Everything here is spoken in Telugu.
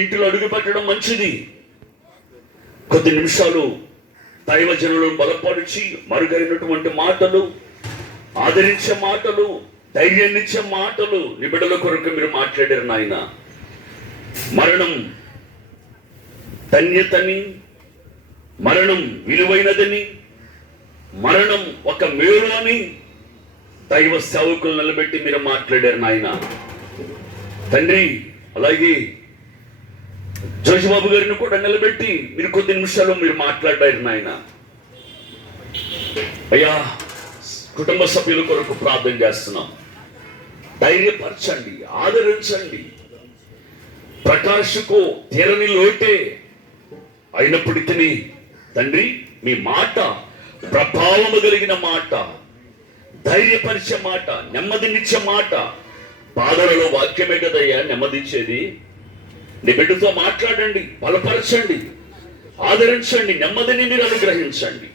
ఇంటిలో అడుగు పెట్టడం మంచిది. కొద్ది నిమిషాలు దైవజనులను బలపరిచి మరుగైనటువంటి మాటలు, ఆదరించే మాటలు, ధైర్యాన్నిచ్చే మాటలు నీ బిడ్డల కొరకు మీరు మాట్లాడారు నాయన. మరణం ధన్యతని, మరణం విలువైనదని, మరణం ఒక మేలు అని దైవ సేవకులు నిలబెట్టి మీరు మాట్లాడారు నాయన. తండ్రి, అలాగే జోషిబాబు గారిని కూడా నిలబెట్టి మీరు కొద్ది నిమిషాలు మీరు మాట్లాడారు నాయన. అయ్యా, కుటుంబ సభ్యుల కొరకు ప్రార్థన చేస్తున్నాం. ధైర్యపరచండి, ఆదరించండి. ప్రకాష్కు తీరని లోటే అయినప్పటికీ తండ్రి, మీ మాట ప్రభావము కలిగిన మాట, ధైర్యపరిచే మాట, నెమ్మదినిచ్చే మాట. బాధలలో వాక్యమే కదయ్యా నెమ్మదించేది. నీ బిడ్డతో మాట్లాడండి, బలపరచండి, ఆదరించండి, నెమ్మదిని మీరు అనుగ్రహించండి.